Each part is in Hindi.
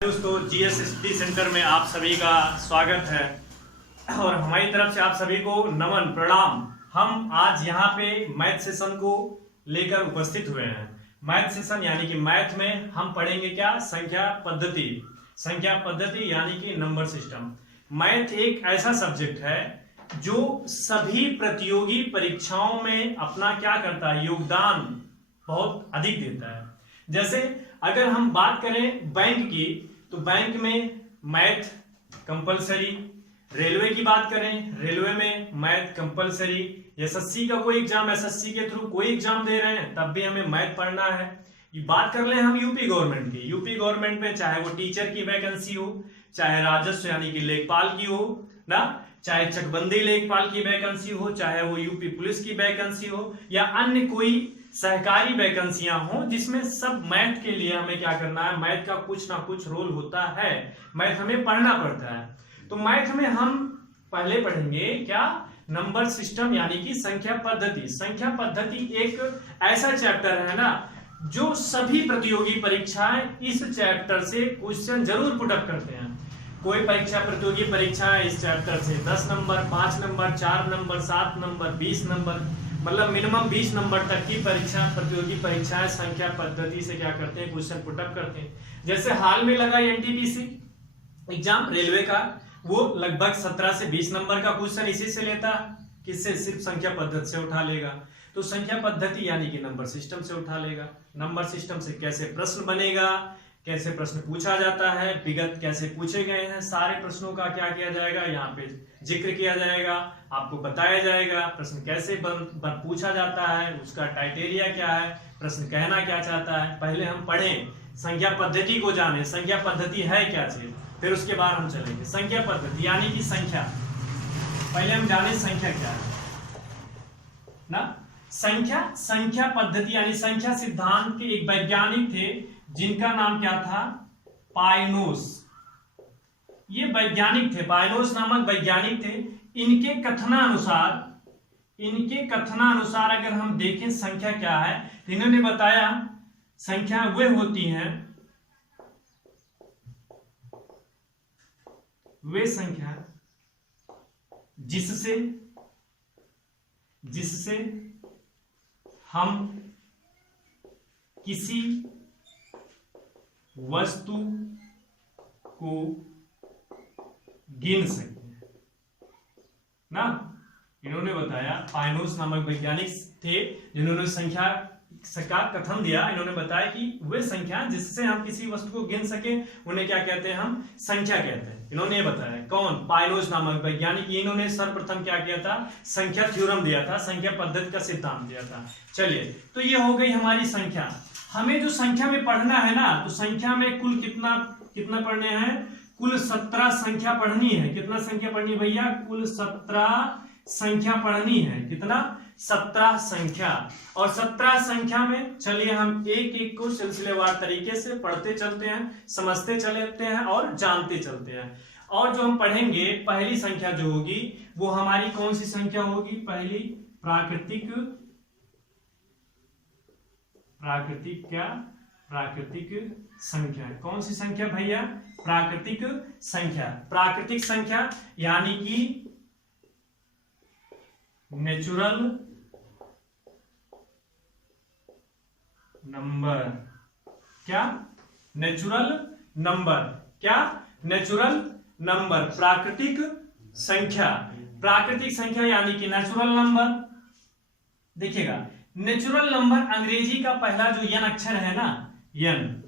दोस्तों जीएस स्टडी सेंटर में आप सभी का स्वागत है और हमारी तरफ से आप सभी को नमन प्रणाम। हम आज यहाँ पे मैथ सेशन को लेकर उपस्थित हुए हैं। मैथ सेशन यानी कि मैथ में हम पढ़ेंगे क्या, संख्या पद्धति यानी कि नंबर सिस्टम। मैथ एक ऐसा सब्जेक्ट है जो सभी प्रतियोगी परीक्षाओं में अपना क्या करता है, योगदान बहुत अधिक देता है। जैसे अगर हम बात करें बैंक की, तो बैंक में मैथ कंपलसरी। रेलवे की बात करें, रेलवे में मैथ कंपलसरी। एसएससी का कोई एग्जाम, एसएससी के थ्रू कोई एग्जाम दे रहे हैं तब भी हमें मैथ पढ़ना है। ये बात कर ले हम यूपी गवर्नमेंट की, यूपी गवर्नमेंट में चाहे वो टीचर की वैकेंसी हो, चाहे राजस्व यानी कि लेखपाल की हो ना, चाहे चकबंदी लेखपाल की वैकेंसी हो, चाहे वो यूपी पुलिस की वैकेंसी हो या अन्य कोई सहकारी वैकेंसियां हो, जिसमें सब मैथ के लिए हमें क्या करना है, मैथ का कुछ ना कुछ रोल होता है, मैथ हमें पढ़ना पड़ता है। तो मैथ में हम पहले पढ़ेंगे क्या, नंबर सिस्टम यानी कि संख्या पद्धति। संख्या पद्धति एक ऐसा चैप्टर है ना जो सभी प्रतियोगी परीक्षाएं इस चैप्टर से क्वेश्चन जरूर पुटअप करते हैं। कोई परीक्षा प्रतियोगी परीक्षाएं इस चैप्टर से 10 number, 5 number, 4 number, 7 number, 20 number, मतलब मिनिमम 20 नंबर तक की परीक्षा प्रतियोगी परीक्षाएं संख्या पद्धति से क्या करते हैं, क्वेश्चन पुटअप करते हैं। जैसे हाल में लगा एनटीपीसी एग्जाम रेलवे का, वो लगभग 17 से 20 नंबर का क्वेश्चन इसी से लेता है, किससे, सिर्फ संख्या पद्धति से उठा लेगा। तो संख्या पद्धति यानी कि नंबर सिस्टम से उठा लेगा। नंबर सिस्टम से कैसे प्रश्न बनेगा, कैसे प्रश्न पूछा जाता है, विगत कैसे पूछे गए हैं, सारे प्रश्नों का क्या किया जाएगा, यहाँ पे जिक्र किया जाएगा, आपको बताया जाएगा प्रश्न कैसे पूछा जाता है, उसका क्राइटेरिया क्या है, प्रश्न कहना क्या चाहता है। पहले हम पढ़ें, संख्या पद्धति को जाने, संख्या पद्धति है क्या चीज, फिर उसके बाद हम चलेंगे। संख्या पद्धति यानी कि संख्या, पहले हम जाने संख्या क्या है ना। संख्या पद्धति यानी संख्या सिद्धांत के एक वैज्ञानिक थे जिनका नाम क्या था, पाइनोस। ये वैज्ञानिक थे, पाइनोस नामक वैज्ञानिक थे। इनके कथनानुसार अगर हम देखें संख्या क्या है, तो इन्होंने बताया संख्या वे होती हैं, वे संख्या जिससे हम किसी वस्तु को गिन सकते हैं ना। इन्होंने बताया, पाइनोस नामक वैज्ञानिक थे जिन्होंने संख्या का कथन दिया। इन्होंने बताया कि वे संख्या जिससे हम किसी वस्तु को गिन सके उन्हें क्या कहते हैं, हम संख्या कहते हैं। इन्होंने ये बताया, कौन, पाइनोस नामक वैज्ञानिक। इन्होंने सर्वप्रथम क्या किया था, संख्या थ्योरम दिया था, संख्या पद्धति का सिद्धांत दिया था। चलिए, तो ये हो गई हमारी संख्या। हमें जो संख्या में पढ़ना है ना, तो संख्या में कुल कितना पढ़ने हैं, कुल 17 संख्या पढ़नी है। कितना संख्या पढ़नी है भैया, कुल 17 संख्या पढ़नी है। कितना, 17 संख्या। और 17 संख्या में चलिए हम एक एक को सिलसिलेवार तरीके से पढ़ते चलते हैं, समझते चलते हैं और जानते चलते हैं। और जो हम पढ़ेंगे, पहली संख्या जो होगी वो हमारी कौन सी संख्या होगी, पहली प्राकृतिक संख्या। कौन सी संख्या भैया, प्राकृतिक संख्या। प्राकृतिक संख्या यानी कि नेचुरल नंबर। क्या, नेचुरल नंबर। क्या, नेचुरल नंबर, प्राकृतिक संख्या। प्राकृतिक संख्या यानी कि नेचुरल नंबर। देखिएगा, नेचुरल नंबर अंग्रेजी का पहला जो यन अक्षर है ना, यन,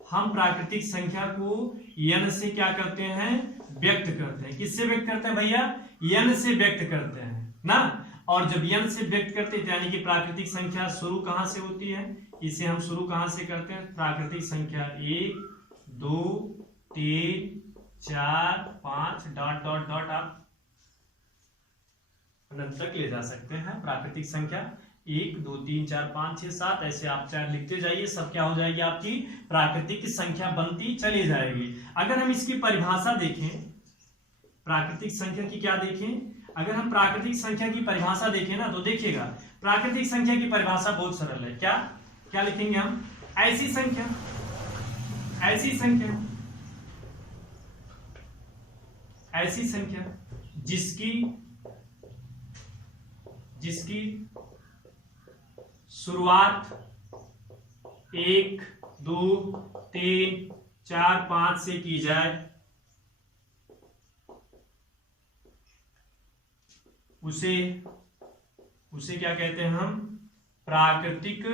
हम प्राकृतिक संख्या को यन से क्या करते हैं, व्यक्त करते हैं। किससे व्यक्त करते हैं भैया, यन से व्यक्त करते हैं ना। और जब यन से व्यक्त करते हैं यानी कि प्राकृतिक संख्या शुरू कहां से होती है, इसे हम शुरू कहां से करते हैं, प्राकृतिक संख्या 1 2 3 4 5 डॉट डॉट डॉट आप अनंत तक ले जा सकते हैं। प्राकृतिक संख्या 1 2 3 4 5 6 7 ऐसे आप चार लिखते जाइए, सब क्या हो जाएगी, आपकी प्राकृतिक संख्या बनती चली जाएगी। अगर हम इसकी परिभाषा देखें, प्राकृतिक संख्या की क्या देखें, अगर हम प्राकृतिक संख्या की परिभाषा देखें ना, तो देखिएगा प्राकृतिक संख्या की परिभाषा बहुत सरल है। क्या क्या लिखेंगे हम, ऐसी संख्या ऐसी संख्या जिसकी शुरुआत 1 2 3 4 5 से की जाए, उसे क्या कहते हैं हम? प्राकृतिक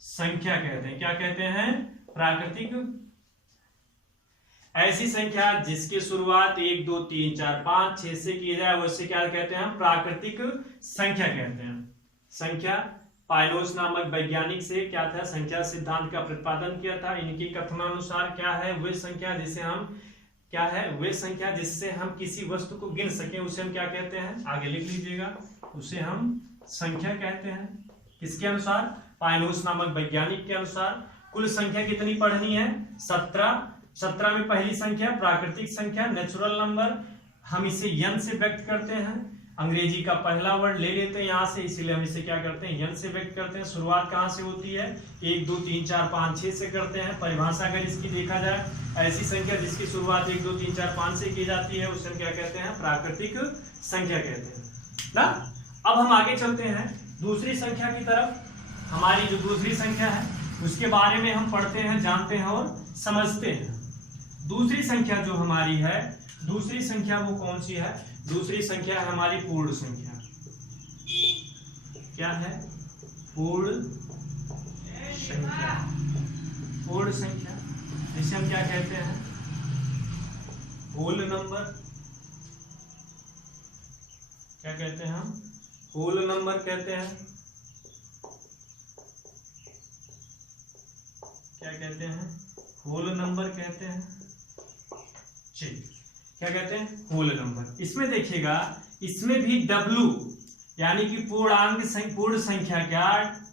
संख्या कहते हैं। क्या कहते हैं? प्राकृतिक। ऐसी संख्या जिसकी शुरुआत 1 2 3 4 5 6 से की जाए उसे क्या कहते हैं? हम प्राकृतिक संख्या कहते हैं। संख्या पाइलोस नामक वैज्ञानिक से क्या था? संख्या सिद्धांत का प्रतिपादन किया था। इनके कथनानुसार क्या है? वे संख्या जिसे हम क्या है? वे संख्या जिससे हम किसी वस्तु को गिन सकें उसे हम क्या कहते हैं? आगे लिख लीजिएगा, उसे हम संख्या कहते हैं। किसके अनुसार? पाइलोस नामक वैज्ञानिक के अनुसार। कुल संख्या कितनी पढ़नी है? 17 में पहली संख्या प्राकृतिक संख्या, नेचुरल नंबर, हम इसे यन से व्यक्त करते हैं। अंग्रेजी का पहला वर्ड ले लेते हैं यहां से, इसीलिए हम इसे क्या करते हैं? यन से व्यक्त करते हैं। शुरुआत कहां से होती है? 1 2 3 4 5 6 से करते हैं। परिभाषा अगर इसकी देखा जाए, ऐसी संख्या जिसकी शुरुआत 1 2 3 4 5 से की जाती है उसे हम क्या कहते हैं? प्राकृतिक संख्या कहते हैं ना। अब हम आगे चलते हैं दूसरी संख्या की तरफ। हमारी जो दूसरी संख्या है उसके बारे में हम पढ़ते हैं, जानते हैं और समझते हैं। दूसरी संख्या जो हमारी है, दूसरी संख्या वो कौन सी है? दूसरी संख्या है हमारी पूर्ण संख्या। क्या है? पूर्ण संख्या। पूर्ण संख्या जिसे हम क्या कहते हैं? Whole number. क्या कहते हैं हम? होल नंबर कहते हैं। क्या कहते हैं? होल नंबर कहते हैं। क्या कहते हैं? Whole number. इसमें देखिएगा, इसमें भी W यानी कि पूर्ण संख्या का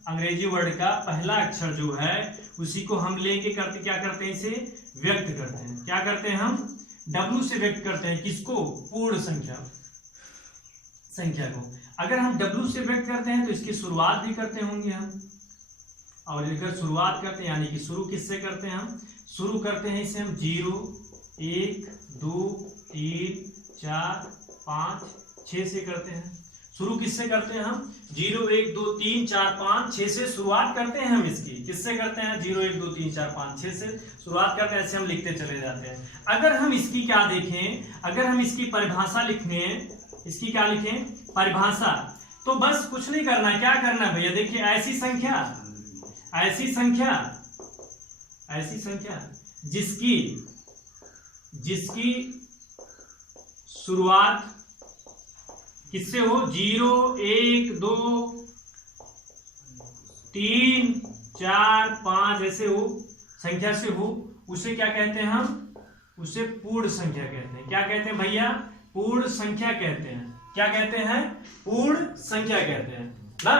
अंग्रेजी वर्ड का पहला अक्षर जो है उसी को हम लेके करते क्या करते हैं? इसे व्यक्त करते हैं। क्या करते हैं हम? W से व्यक्त करते हैं। किसको? पूर्ण संख्या को। अगर हम W से व्यक्त करते हैं तो इसकी शुरुआत भी करते होंगे हम, और अगर शुरुआत करते हैं यानी कि शुरू किससे करते हैं हम? शुरू करते हैं इसे हम 0 1 2 3 4 5 6 से करते हैं। शुरू किससे करते हैं हम? 0 1 2 3 4 5 6 से शुरुआत करते हैं हम इसकी। किससे करते हैं? 0 1 2 3 4 5 6 से शुरुआत करते हैं। ऐसे हम लिखते चले जाते हैं। अगर हम इसकी क्या देखें, अगर हम इसकी परिभाषा लिखें, इसकी क्या लिखें? परिभाषा, तो बस कुछ नहीं करना। क्या करना भैया? देखिए, ऐसी संख्या जिसकी शुरुआत किससे हो? 0 1 2 3 4 5 ऐसे हो, संख्या से हो, उसे क्या कहते हैं हम? उसे पूर्ण संख्या कहते हैं। क्या कहते हैं भैया? पूर्ण संख्या कहते हैं। क्या कहते हैं? पूर्ण संख्या कहते हैं ना।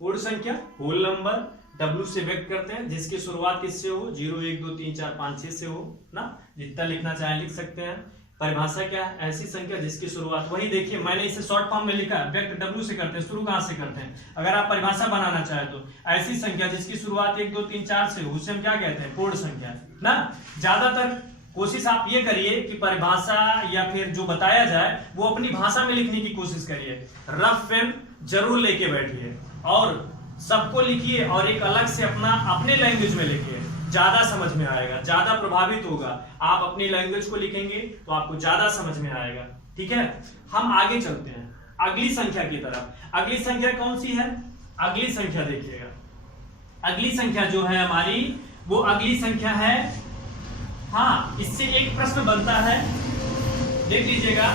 पूर्ण संख्या होल नंबर W से व्यक्त करते हैं, जिसकी शुरुआत किससे हो? 0 1 2 3 4 5 6 से हो ना। जितना लिखना चाहे लिख सकते हैं। परिभाषा क्या है? ऐसी संख्या जिसकी शुरुआत, वही देखिए मैंने इसे शॉर्ट फॉर्म में लिखा है। व्यक्त W से करते हैं, शुरू कहां से करते हैं? अगर आप परिभाषा बनाना चाहे तो ऐसी संख्या जिसकी शुरुआत 1 2 3 4 से हो उसे हम क्या कहते हैं? पूर्ण संख्या ना। ज्यादातर कोशिश आप ये करिए कि परिभाषा या फिर जो बताया जाए वो अपनी भाषा में लिखने की कोशिश करिए। रफ पेन जरूर लेके बैठिए और सबको लिखिए, और एक अलग से अपने लैंग्वेज में लिखिए, ज्यादा समझ में आएगा, ज्यादा प्रभावित होगा। आप अपनी लैंग्वेज को लिखेंगे तो आपको ज्यादा समझ में आएगा। ठीक है, हम आगे चलते हैं अगली संख्या की तरफ। अगली संख्या कौन सी है? अगली संख्या देखिएगा, अगली संख्या जो है हमारी वो अगली संख्या है, हाँ, इससे एक प्रश्न बनता है, देख लीजिएगा।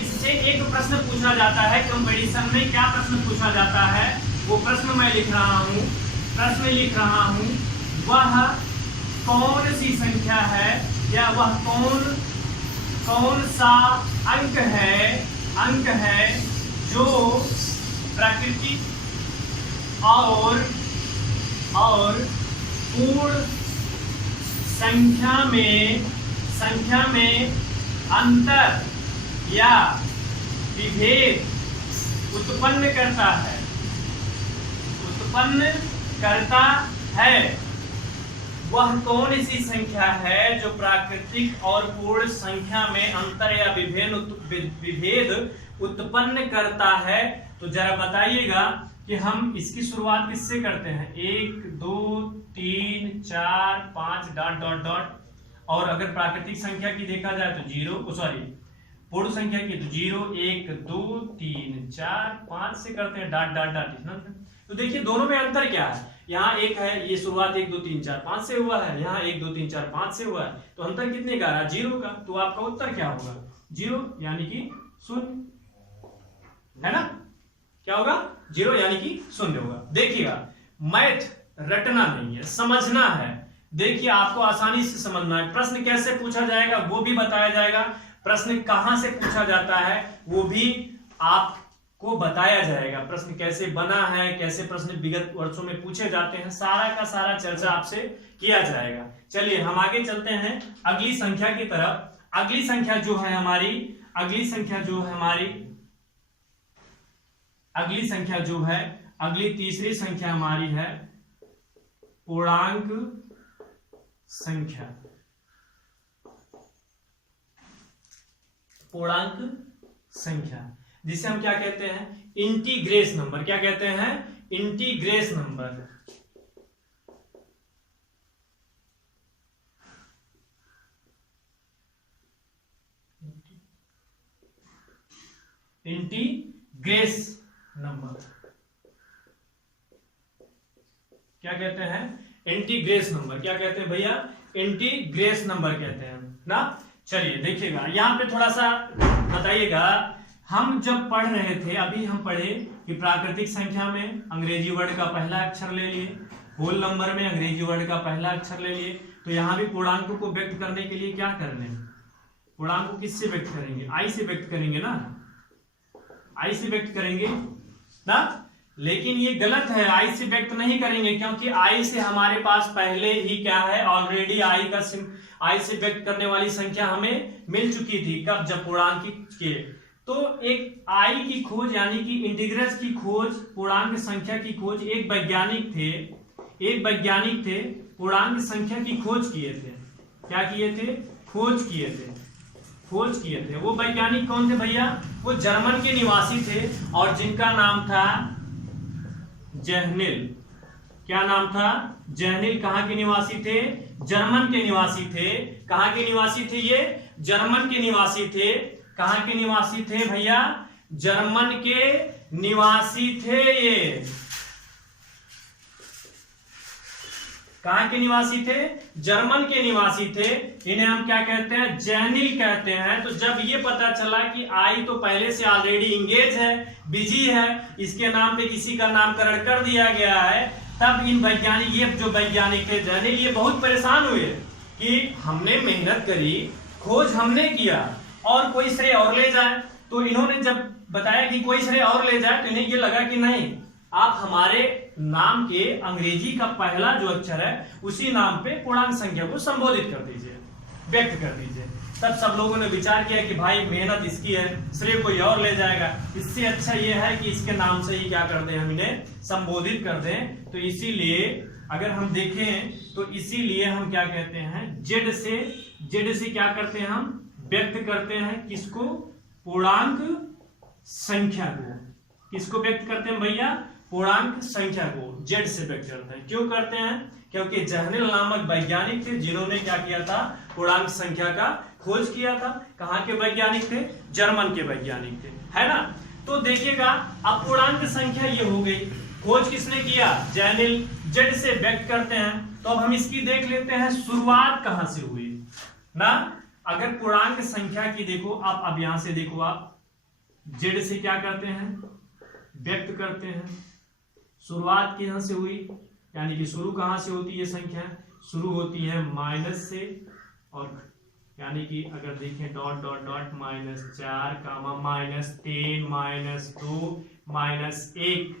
इससे एक प्रश्न पूछा जाता है कंपैरिजन में। क्या प्रश्न पूछा जाता है? वो प्रश्न मैं लिख रहा हूं, प्रश्न लिख रहा हूं। वह कौन सी संख्या है या वह कौन सा अंक है जो प्राकृतिक और पूर्ण संख्या में अंतर या विभेद उत्पन्न करता है। वह कौन सी संख्या है जो प्राकृतिक और पूर्ण संख्या में अंतर या विभेद उत्पन्न करता है? तो जरा बताइएगा कि हम इसकी शुरुआत किससे करते हैं? 1 2 3 4 5 डॉट डॉट डॉट। और अगर प्राकृतिक संख्या की देखा जाए तो 0, सॉरी पूर्ण संख्या की तो 0 1 2 3 4 5 से करते हैं डॉट डॉट डॉट। तो देखिए दोनों में अंतर क्या है? यहाँ एक है, ये शुरुआत 1 2 3 4 5 से हुआ है, यहाँ 1 2 3 4 5 से हुआ है, तो अंतर कितने का रहा? 0 का। तो आपका उत्तर क्या होगा? 0 यानी कि 0, है ना? क्या होगा? 0 यानी कि 0 होगा। देखिएगा मैथ रटना नहीं है, समझना है। देखिए आपको आसानी से समझना है। प्रश्न कैसे पूछा जाएगा वो भी बताया जाएगा, प्रश्न कहां से पूछा जाता है वो भी आपको बताया जाएगा। प्रश्न कैसे बना है, कैसे प्रश्न विगत वर्षों में पूछे जाते हैं, सारा का सारा चर्चा आपसे किया जाएगा। चलिए हम आगे चलते हैं अगली संख्या की तरफ। अगली संख्या जो है हमारी, अगली तीसरी संख्या हमारी है पूर्णांक संख्या। पूर्णांक संख्या जिसे हम क्या कहते हैं? इंटीग्रेस नंबर। क्या कहते हैं? इंटीग्रेस नंबर। इंटीग्रेस नंबर क्या कहते हैं? इंटीग्रेस नंबर। क्या कहते हैं भैया? इंटीग्रेस नंबर कहते हैं ना। चलिए देखिएगा यहां पे थोड़ा सा बताइएगा। हम जब पढ़ रहे थे, अभी हम पढ़े कि प्राकृतिक संख्या में अंग्रेजी वर्ड का पहला अक्षर ले लिए, होल नंबर में अंग्रेजी वर्ड का पहला अक्षर ले लिए। तो यहां भी पूर्णांकों को व्यक्त करने के लिए क्या करने? पूर्णांक को किससे व्यक्त करेंगे? आई से व्यक्त करेंगे ना, आई से व्यक्त करेंगे ना। लेकिन ये गलत है, आई से व्यक्त नहीं करेंगे, क्योंकि आई से हमारे पास पहले ही क्या है? ऑलरेडी आई से व्यक्त करने वाली संख्या हमें मिल चुकी थी। कब? जब पूर्णांक के। तो एक आई की खोज यानी कि इंटीग्रल्स की खोज, पूर्णांक संख्या की खोज एक वैज्ञानिक थे पूर्णांक संख्या की खोज किए थे। क्या किए थे? खोज किए थे। वो वैज्ञानिक कौन थे भैया? वो जर्मन के निवासी थे और जिनका नाम था जर्निल। क्या नाम था? जर्निल। कहां के निवासी थे? जर्मन के निवासी थे। कहां के निवासी थे ये? जर्मन के निवासी थे। कहां के निवासी थे भैया? जर्मन के निवासी थे। ये कहां के निवासी थे? जर्मन के निवासी थे। इन्हें हम क्या कहते हैं? जर्निल कहते हैं। तो जब ये पता चला कि आई तो पहले से ऑलरेडी इंगेज है, बिजी है, इसके नाम पे किसी का नामकरण कर दिया गया है, तब ये जो वैज्ञानिक थे जर्निल, ये बहुत परेशान हुए कि हमने मेहनत करी, खोज हमने किया और कोई श्रेय और ले जाए। तो इन्होंने जब बताया कि कोई श्रेय और ले जाए तो इन्हें ये लगा कि नहीं, आप हमारे नाम के अंग्रेजी का पहला जो अक्षर है उसी नाम पे पूर्णांक संख्या को संबोधित कर दीजिए, व्यक्त कर दीजिए। तब सब लोगों ने विचार किया कि भाई मेहनत इसकी है, श्रेय कोई और ले जाएगा, इससे अच्छा ये है कि इसके नाम से ही क्या कर दें, हम इन्हें संबोधित कर दें। तो इसीलिए अगर हम देखें तो इसीलिए हम क्या कहते हैं? जेड से क्या करते हैं? हम व्यक्त करते हैं किसको? पूर्णांक संख्या को। किसको व्यक्त करते हैं भैया? पूर्णांक संख्या को जेड से व्यक्त करते हैं। क्यों करते हैं? क्योंकि जर्निल नामक वैज्ञानिक थे जिन्होंने क्या किया था? पूर्णांक संख्या का खोज किया था। कहां के वैज्ञानिक थे? जर्मन के वैज्ञानिक थे, है ना। तो देखिएगा अब पूर्णांक संख्या ये हो गई, खोज किसने किया? जर्निल। जेड से व्यक्त करते हैं। तो अब हम इसकी देख लेते हैं शुरुआत कहां से हुई ना। अगर पूर्णांक संख्या की देखो आप, अब यहां से देखो आप, जेड से क्या करते हैं? व्यक्त करते हैं। शुरुआत कहां से हुई? यानी कि शुरू कहां से होती है? संख्या शुरू होती है माइनस से, और यानी कि अगर देखें डॉट डॉट डॉट -4 कामा -3 -2 -1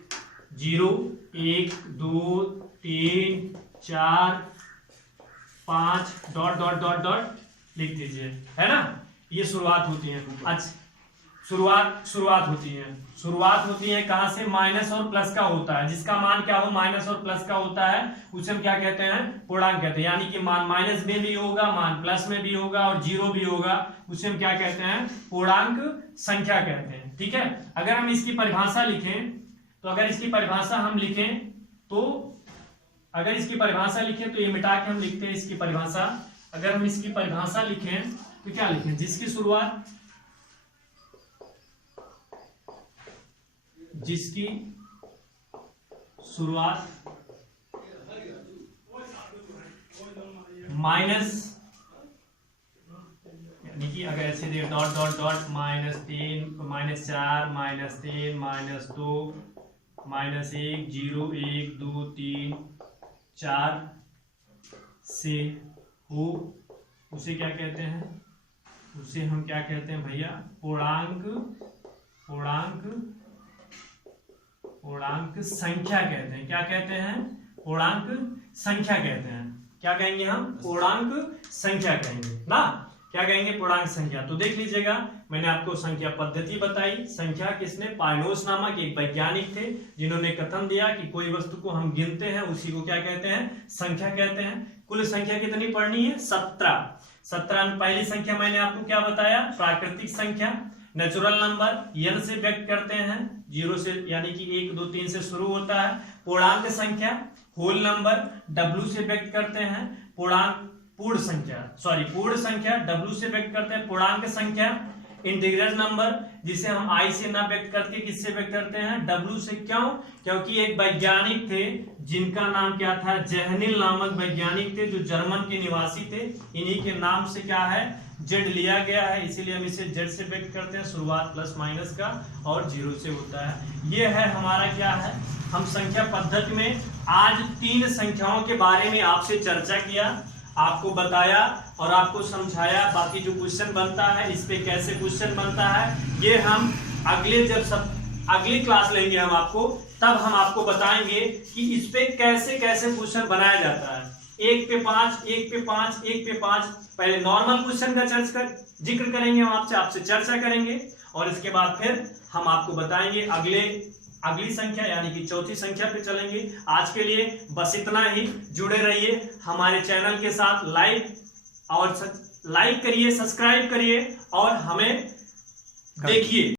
0 1 2 3 4 5 डॉट डॉट डॉट डॉट लिख दीजिए, है ना। ये शुरुआत होती है। अच्छा शुरुआत होती है कहां से? माइनस और प्लस का होता है। जिसका मान क्या हो? माइनस और प्लस का होता है, उसे हम क्या कहते हैं? पूर्णांक कहते हैं। यानी कि मान माइनस में भी होगा, मान प्लस में भी होगा और जीरो भी होगा, उसे हम क्या कहते हैं? पूर्णांक संख्या कहते हैं। ठीक है। अगर हम इसकी परिभाषा लिखें तो अगर इसकी परिभाषा हम लिखें तो ये मिटा के हम लिखते हैं इसकी परिभाषा। अगर हम इसकी परिभाषा लिखें तो क्या लिखें? जिसकी शुरुआत माइनस, यानी कि अगर ऐसे दे डॉट डॉट डॉट -3 -4 -3 -2 -1 0 1 2 3 4 से हो, उसे क्या कहते हैं? उसे हम क्या कहते हैं भैया? पूर्णांक संख्या कहते हैं। क्या कहते हैं? पूर्णांक संख्या कहते हैं। क्या कहेंगे हम? पूर्णांक संख्या कहेंगे ना। क्या कहेंगे? पूर्णांक संख्या। तो देख लीजिएगा, मैंने आपको संख्या पद्धति बताई। संख्या किसने? पाइलोस नामक एक वैज्ञानिक थे, जिन्होंने कथन दिया कि कोई वस्तु को हम गिनते हैं उसी को क्या कहते हैं? संख्या कहते हैं। कुल संख्या कितनी पढ़नी है? 17 में पहली संख्या मैंने आपको क्या बताया? प्राकृतिक संख्या, नेचुरल नंबर, n से व्यक्त करते हैं, 0 से, यानी कि 1 2 3 से शुरू होता है। पूर्णांक संख्या, होल नंबर, w से व्यक्त करते हैं। पूर्ण संख्या w से व्यक्त करते हैं। पूर्णांक संख्या, इंटीग्रल नंबर, जिसे हम i से ना व्यक्त करके किससे व्यक्त करते हैं? w से। क्यों? क्योंकि एक वैज्ञानिक थे जिनका नाम क्या था? जेहनिल नामक वैज्ञानिक थे, जो जर्मन के निवासी थे। इन्हीं के नाम से क्या है? जेड लिया गया है, इसीलिए हम इसे जेड से व्यक्त करते हैं। शुरुआत प्लस माइनस का और 0 से होता है। ये है हमारा क्या है? हम संख्या पद्धति में आज 3 संख्याओं के बारे में आपसे चर्चा किया, आपको बताया और आपको समझाया। बाकी जो क्वेश्चन बनता है, इस पे कैसे क्वेश्चन बनता है, ये हम अगली क्लास लेंगे हम आपको, तब हम आपको बताएंगे कि इस पे कैसे कैसे क्वेश्चन बनाया जाता है। 1 पे 5, 1 पे 5, 1 पे 5। पहले नॉर्मल क्वेश्चन का जिक्र करेंगे, हम आपसे चर्चा करेंगे और इसके बाद फिर हम आपको बताएंगे अगली संख्या, यानी कि चौथी संख्या पे चलेंगे। आज के लिए बस इतना ही। जुड़े रहिए हमारे चैनल के साथ, लाइक करिए, सब्सक्राइब करिए और हमें देखिए।